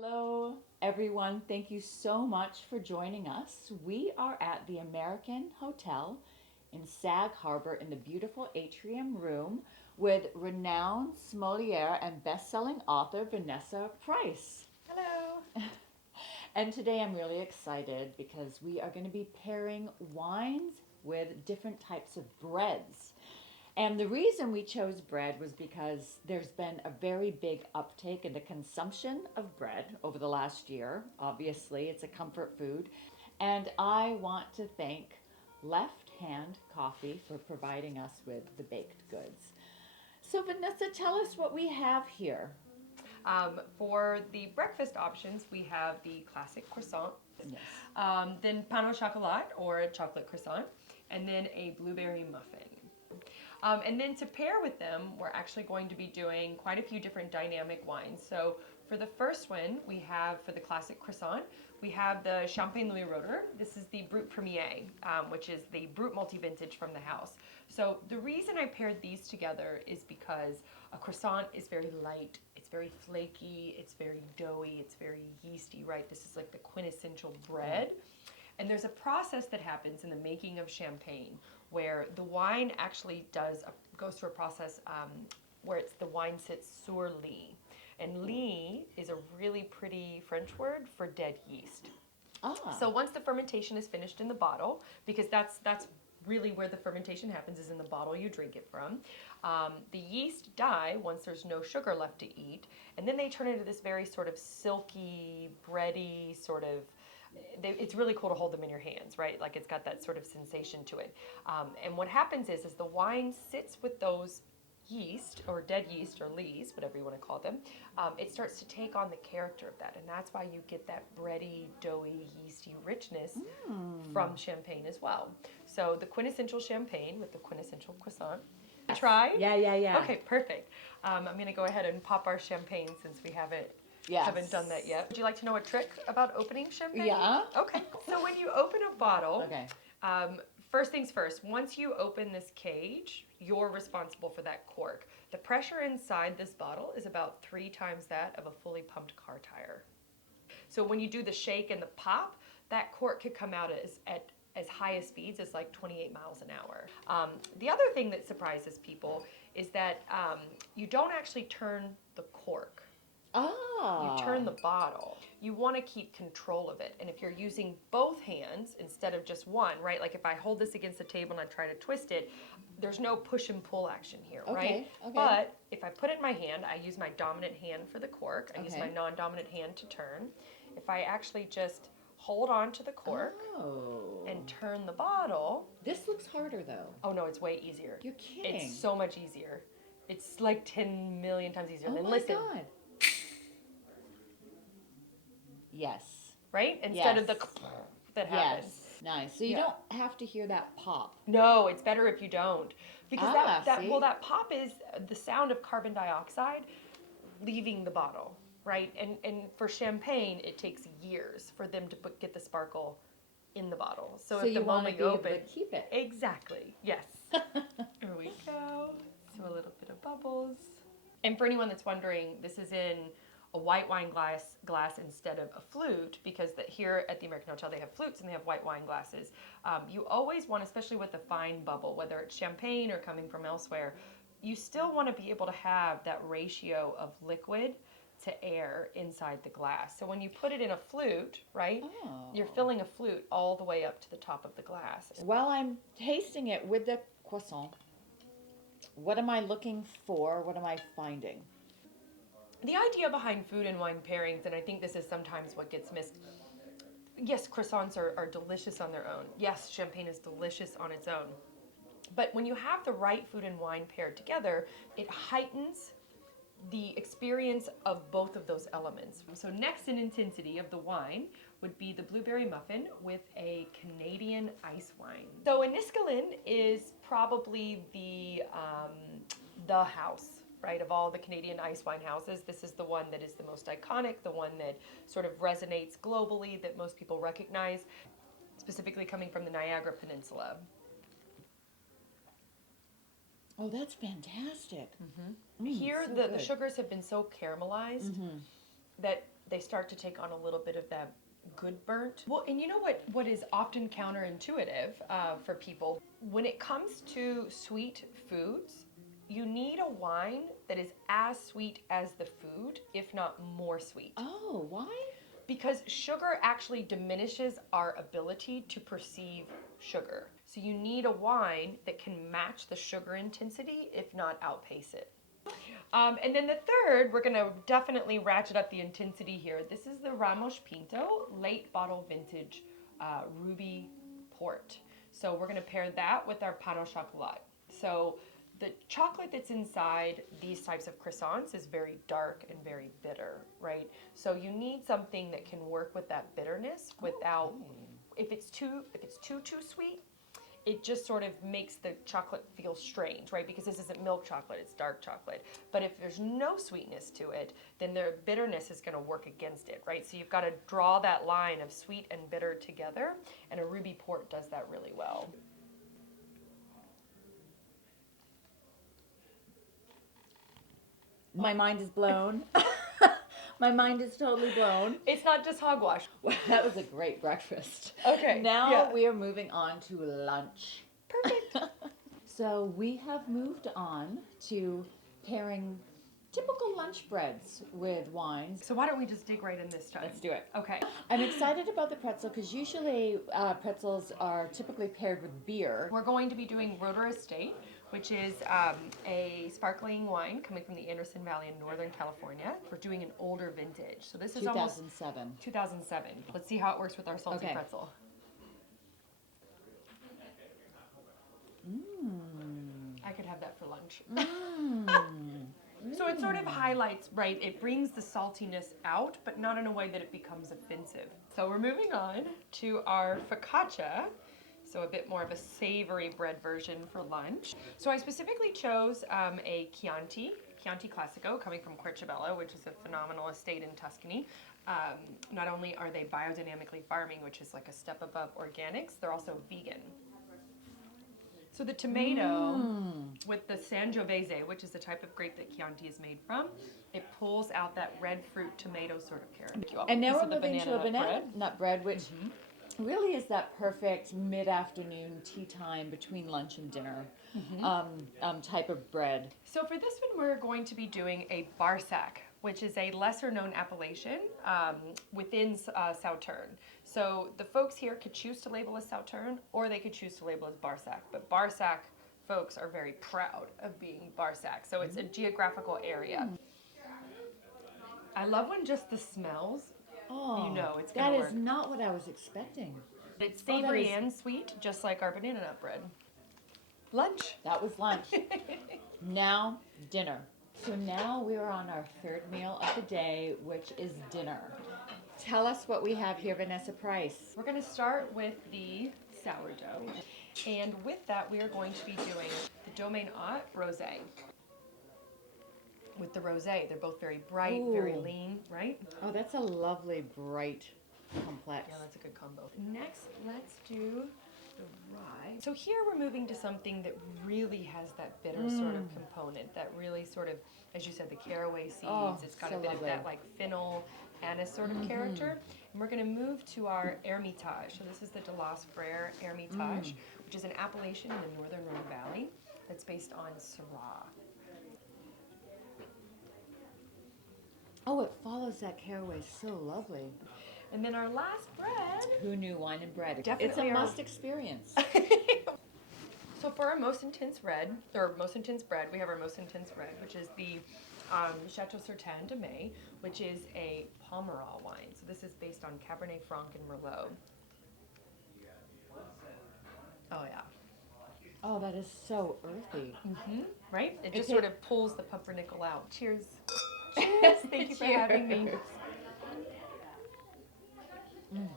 Hello, everyone. Thank you so much for joining us. We are at the American Hotel in Sag Harbor in the beautiful atrium room with Renown Sommelier and best-selling author Vanessa Price. Hello. And today I'm really excited because we are going to be pairing wines with different types of breads. And the reason we chose bread was because there's been a very big uptake in the consumption of bread over the last year. Obviously, it's a comfort food. And I want to thank Left Hand Coffee for providing us with the baked goods. So, Vanessa, tell us what we have here. For the breakfast options, we have the classic croissant, Yes. then pain au chocolat or a chocolate croissant, and then a blueberry muffin. And then to pair with them, we're actually going to be doing quite a few different dynamic wines. So for the first one, we have, for the classic croissant, we have the Champagne Louis Roeder. This is the Brut Premier, which is the Brut multi-vintage from the house. So the reason I paired these together is because a croissant is very light, it's very flaky, it's very doughy, it's very yeasty, right? This is like the quintessential bread. And there's a process that happens in the making of champagne where the wine actually goes through a process where the wine sits sur lie. And lie is a really pretty French word for dead yeast. Ah. So once the fermentation is finished in the bottle, because that's really where the fermentation happens, is in the bottle you drink it from. The yeast die once there's no sugar left to eat, and then they turn into this very sort of silky, bready sort of. It's really cool to hold them in your hands, right? Like it's got that sort of sensation to it. And what happens is the wine sits with those yeast or dead yeast or lees, whatever you want to call them. It starts to take on the character of that, and that's why you get that bready, doughy, yeasty richness from champagne as well. So the quintessential champagne with the quintessential croissant. Try? Yeah. Okay, perfect. I'm going to go ahead and pop our champagne since we haven't done that yet. Would you like to know a trick about opening champagne? Yeah. Okay. So when you open a bottle, Okay. First things first, once you open this cage, you're responsible for that cork. The pressure inside this bottle is about 3 times that of a fully pumped car tire. So when you do the shake and the pop, that cork could come out at as high a speeds as like 28 miles an hour. The other thing that surprises people is that you don't actually turn the cork. Ah. You turn the bottle. You want to keep control of it. And if you're using both hands instead of just one, right? Like if I hold this against the table and I try to twist it, there's no push and pull action here, right? Okay. But if I put it in my hand, I use my dominant hand for the cork. I use Okay. my non-dominant hand to turn. If I actually just hold on to the cork and turn the bottle. This looks harder though. Oh no, it's way easier. You're kidding. It's so much easier. It's like 10 million times easier. Oh Then my listen. God. Yes. Right? Instead of Yes. the that happens. Yes. Nice. So you don't have to hear that pop. No, it's better if you don't. Because see? that pop is the sound of carbon dioxide leaving the bottle, right? And for champagne, it takes years for them to get the sparkle in the bottle. So if the moment you open, able to keep it. Exactly. Yes. Here we go. So a little bit of bubbles. And for anyone that's wondering, this is in a white wine glass instead of a flute, because here at the American Hotel they have flutes and they have white wine glasses. You always want, especially with the fine bubble, whether it's champagne or coming from elsewhere, you still want to be able to have that ratio of liquid to air inside the glass. So when you put it in a flute, right, you're filling a flute all the way up to the top of the glass. While I'm tasting it with the croissant, what am I looking for? What am I finding? The idea behind food and wine pairings, and I think this is sometimes what gets missed, yes, croissants are delicious on their own. Yes, champagne is delicious on its own. But when you have the right food and wine paired together, it heightens the experience of both of those elements. So next in intensity of the wine would be the blueberry muffin with a Canadian ice wine. So Enniskillen is probably the house, right, of all the Canadian ice wine houses. This is the one that is the most iconic, the one that sort of resonates globally, that most people recognize, specifically coming from the Niagara Peninsula. Oh, that's fantastic. Here, so the good. sugars have been so caramelized that they start to take on a little bit of that good burnt. Well, and you know what is often counterintuitive for people? When it comes to sweet foods, you need a wine that is as sweet as the food, if not more sweet. Oh, why? Because sugar actually diminishes our ability to perceive sugar. So you need a wine that can match the sugar intensity, if not outpace it. And then the third, we're gonna definitely ratchet up the intensity here. This is the Ramos Pinto late bottle vintage ruby port. So we're gonna pair that with our pain au chocolat. So the chocolate that's inside these types of croissants is very dark and very bitter, right? So you need something that can work with that bitterness without, if it's too sweet, it just sort of makes the chocolate feel strange, right? Because this isn't milk chocolate, it's dark chocolate. But if there's no sweetness to it, then the bitterness is gonna work against it, right? So you've gotta draw that line of sweet and bitter together, and a ruby port does that really well. My mind is blown. My mind is totally blown. It's not just hogwash. Well, that was a great breakfast. Okay. Now yeah. we are moving on to lunch. Perfect. So we have moved on to pairing typical lunch breads with wines. So why don't we just dig right in this time? Let's do it. Okay. I'm excited about the pretzel because usually pretzels are typically paired with beer. We're going to be doing Roeder Estate, which is a sparkling wine coming from the Anderson Valley in Northern California. We're doing an older vintage. So this is 2007. almost 2007. Let's see how it works with our salty Okay. pretzel. I could have that for lunch. So it sort of highlights, right? It brings the saltiness out, but not in a way that it becomes offensive. So we're moving on to our focaccia. So a bit more of a savory bread version for lunch. So I specifically chose a Chianti Classico coming from Quercibello, which is a phenomenal estate in Tuscany. Not only are they biodynamically farming, which is like a step above organics, they're also vegan. So the tomato with the Sangiovese, which is the type of grape that Chianti is made from, it pulls out that red fruit tomato sort of character. And now These we're are the moving to a banana bread. nut bread, which really is that perfect mid-afternoon tea time between lunch and dinner type of bread. So for this one, we're going to be doing a Barsac, which is a lesser known appellation within Sauternes. So the folks here could choose to label as Sauternes, or they could choose to label as Barsac. But Barsac folks are very proud of being Barsac. So it's a geographical area. I love when just the smells, Oh, you know it's gonna that work. is not what I was expecting. It's Oh, that savory is- and sweet, just like our banana nut bread. Lunch. That was lunch. Now dinner. So now we are on our third meal of the day, which is dinner. Tell us what we have here, Vanessa Price. We're going to start with the sourdough. And with that, we are going to be doing the Domaine Haute Rosé. With the rosé, they're both very bright, very Ooh. lean, right? Oh, that's a lovely, bright complex. Yeah, that's a good combo. Next, let's do the rye. So here we're moving to something that really has that bitter sort of component, that really sort of, as you said, the caraway seeds. Oh, It's got so a bit lovely. of that like fennel anise sort of character. And we're going to move to our Hermitage. So this is the de Las Frères Hermitage, which is an appellation in the Northern Rhone Valley that's based on Syrah. Oh, it follows that caraway so lovely. And then our last bread. Who knew wine and bread? Definitely It's a our- must experience. So for our most intense red, or most intense bread, we have our most intense red, which is the Chateau Certain de Mai, which is a Pomerod wine. So this is based on Cabernet Franc and Merlot. Oh yeah. Oh, that is so earthy. Right? It just Okay. sort of pulls the pumpernickel out. Cheers. Cheers. Thank you for having me. Cheers.